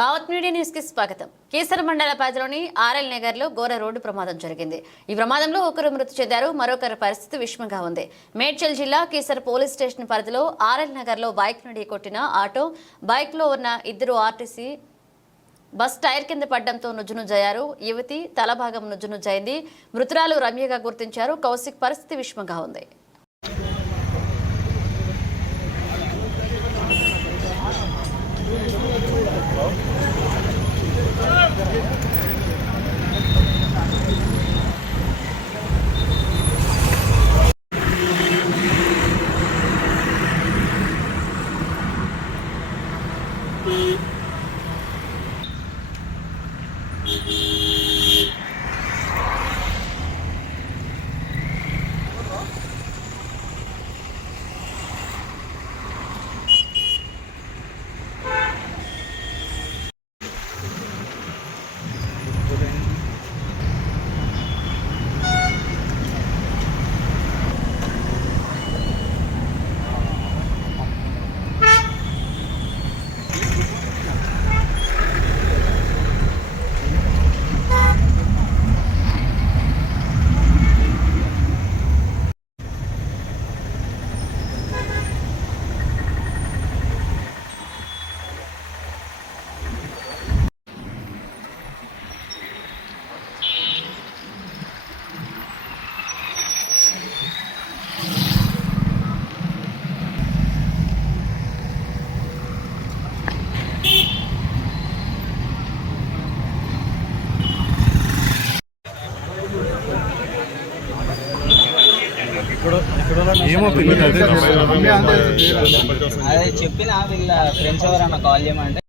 Bhavat media news కి స్వాగతం. కేసర మండల పరిధిలోని ఆర్ఎల్ నగర్ లో ఘోర రోడ్డు ప్రమాదం జరిగింది. ఈ ప్రమాదంలో ఒకరు మృతి చెందారు, మరొకరి పరిస్థితి విషమంగా ఉంది. మేడ్చల్ జిల్లా కేసర పోలీస్ స్టేషన్ పరిధిలో ఆర్ఎల్ నగర్ లో బైక్ నుండి కొట్టిన ఆటో, బైక్ లో ఉన్న ఇద్దరు ఆర్టీసీ బస్ టైర్ కింద పడ్డంతో నుజ్జునుజ్జయ్యారు. యువతి తల భాగం నుజ్జునుజ్జైంది. మృతురాలు రమ్యగా గుర్తించారు. కౌశిక్ పరిస్థితి విషమంగా ఉంది. అదే చెప్పిన వీళ్ళ ఫ్రెండ్స్ ఎవరన్నా కాల్ చేయమంటే